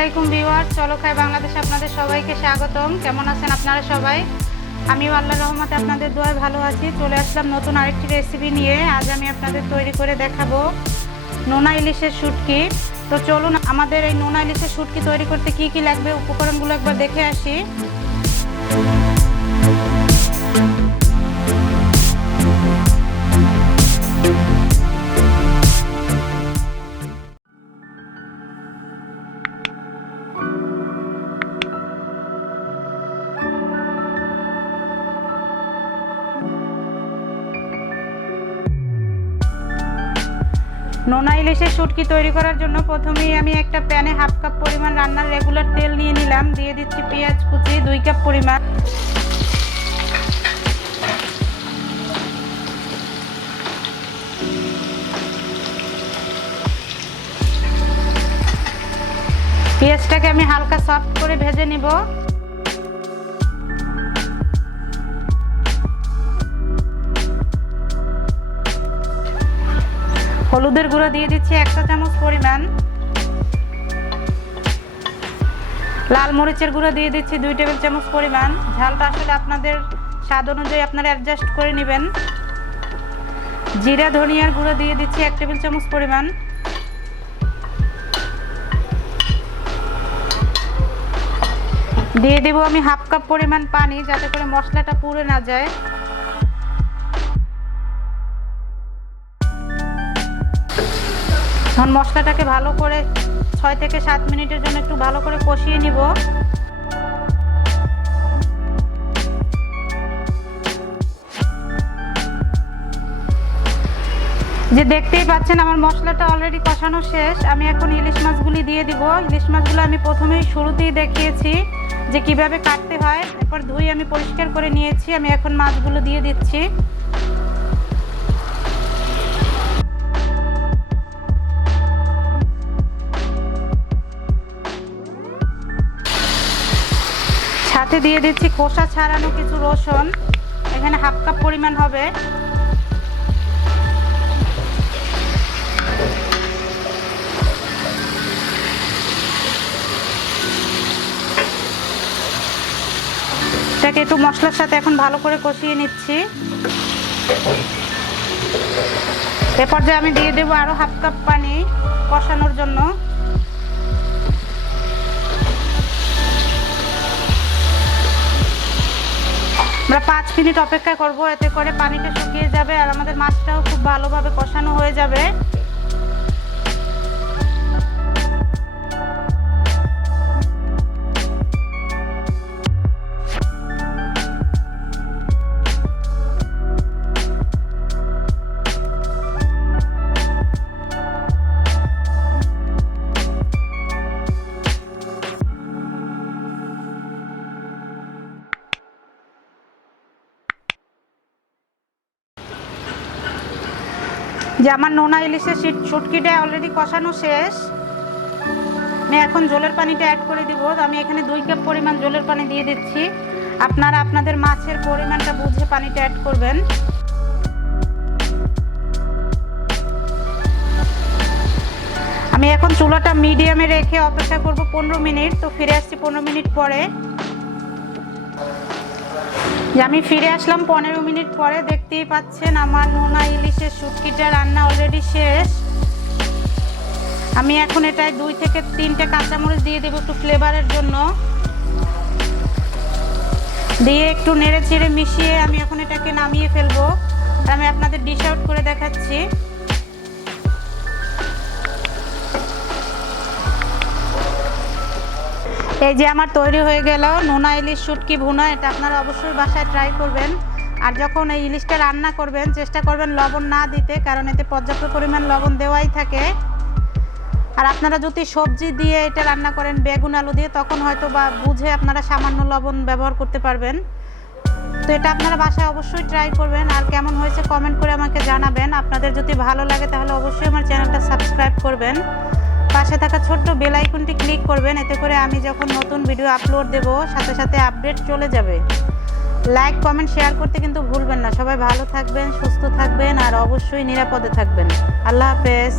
আলাইকুম ভিউয়ার, চলো খাই বাংলাদেশে আপনাদের সবাইকে স্বাগতম। কেমন আছেন আপনারা সবাই? আমিও আল্লাহর রহমতে আপনাদের দোয়ায় ভালো আছি। চলে আসলাম নতুন আরেকটি রেসিপি নিয়ে। আজ আমি আপনাদের তৈরি করে দেখাবো নোনা ইলিশের শুটকি। তো চলুন আমাদের এই নোনা ইলিশের শুটকি তৈরি করতে কি কি লাগবে উপকরণগুলো একবার দেখে আসি। নোনা ইলিশের শুটকি তৈরি করার জন্য প্রথমেই আমি একটা প্যানে হাফ কাপ পরিমাণ রান্নার রেগুলার তেল নিয়ে নিলাম। দিয়ে দিচ্ছি পেঁয়াজ কুচি 2 কাপ পরিমাণ, পেঁয়াজটাকে আমি হালকা সফট করে ভেজে নিব। হলুদের গুঁড়ো দিয়ে দিচ্ছি 1 চা চামচ পরিমাণ, লাল মরিচের গুঁড়ো দিয়ে দিচ্ছি 2 টেবিল চামচ পরিমাণ। ঝালটা আসলে আপনাদের স্বাদ অনুযায়ী আপনারা অ্যাডজাস্ট করে নেবেন। জিরা ধনিয়ার গুঁড়ো দিয়ে দিচ্ছি 1 টেবিল চামচ পরিমাণ। দিয়ে দেব আমি হাফ কাপ পরিমাণ পানি, যাতে করে মশলাটা পুড়ে না যায়। এখন মশলাটাকে ভালো করে 6 থেকে 7 মিনিটের জন্য একটু ভালো করে কষিয়ে নিব। যে দেখতেই পাচ্ছেন আমার মশলাটা অলরেডি কষানো শেষ। আমি এখন ইলিশ মাছগুলি দিয়ে দিব। ইলিশ মাছগুলো আমি প্রথমেই শুরুতেই দেখিয়েছি যে কিভাবে কাটতে হয়। এরপর ধুয়ে আমি পরিষ্কার করে নিয়েছি। আমি এখন মাছগুলো দিয়ে দিচ্ছি। সাথে দিয়ে দিচ্ছি খোসা ছাড়ানো কিছু রসুন, এখানে হাফ কাপ পরিমাণ হবে। এটাকে একটু মশলার সাথে এখন ভালো করে কষিয়ে নিচ্ছি। এ পর্যায়ে আমি দিয়ে দেবো আরো হাফ কাপ পানি কষানোর জন্য। আমরা 5 মিনিট অপেক্ষা করব, এতে করে পানিটা শুকিয়ে যাবে আর আমাদের মাছটাও খুব ভালোভাবে কষানো হয়ে যাবে। যে আমার নোনা ইলিশের শুটকিটা অলরেডি কষানো শেষ। আমি এখন জলের পানিটা অ্যাড করে দিব। আমি এখানে 2 কাপ পরিমাণ জলের পানি দিয়ে দিচ্ছি। আপনারা আপনাদের মাছের পরিমাণটা বুঝে পানিটা অ্যাড করবেন। আমি এখন চুলাটা মিডিয়ামে রেখে অপেক্ষা করব 15 মিনিট। তো ফিরে আসছি 15 মিনিট পরে। আমি ফিরে আসলাম 15 মিনিট পরে। দেখতেই পাচ্ছেন আমার নোনা ইলিশের শুটকিটা রান্না অলরেডি শেষ। আমি এখন এটায় 2 থেকে 3টে কাঁচামরিচ দিয়ে দেবো একটু ফ্লেভারের জন্য। দিয়ে একটু নেড়ে চেড়ে মিশিয়ে আমি এখন এটাকে নামিয়ে ফেলবো। আর আমি আপনাদের ডিশ আউট করে দেখাচ্ছি। এই যে আমার তৈরি হয়ে গেল নোনা ইলিশ শুটকি ভুনা। এটা আপনারা অবশ্যই বাসায় ট্রাই করবেন। আর যখন এই ইলিশটা রান্না করবেন চেষ্টা করবেন লবণ না দিতে, কারণ এতে পর্যাপ্ত পরিমাণ লবণ দেওয়াই থাকে। আর আপনারা যদি সবজি দিয়ে এটা রান্না করেন, বেগুন আলু দিয়ে, তখন হয়তো বা বুঝে আপনারা সামান্য লবণ ব্যবহার করতে পারবেন। তো এটা আপনারা বাসায় অবশ্যই ট্রাই করবেন। আর কেমন হয়েছে কমেন্ট করে আমাকে জানাবেন। আপনাদের যদি ভালো লাগে তাহলে অবশ্যই আমার চ্যানেলটা সাবস্ক্রাইব করবেন। পাশে থাকা ছোট্ট বেল আইকনটি ক্লিক করবেন, এতে করে আমি যখন নতুন ভিডিও আপলোড দেব সাথে সাথে আপডেট চলে যাবে। লাইক কমেন্ট শেয়ার করতে কিন্তু ভুলবেন না। সবাই ভালো থাকবেন, সুস্থ থাকবেন আর অবশ্যই নিরাপদে থাকবেন। আল্লাহ হাফেজ।